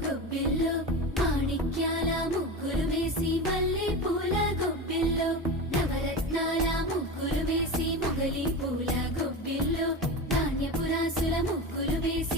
గొబ్బిల్లో మాణిక్యాల ముగ్గులు వేసి మల్లె పూల గొబ్బిల్లో నవరత్నాల ముగ్గులు వేసి మొగలి పూల గొబ్బిల్లో ధాన్యపురాసుల ముగ్గులు వేసి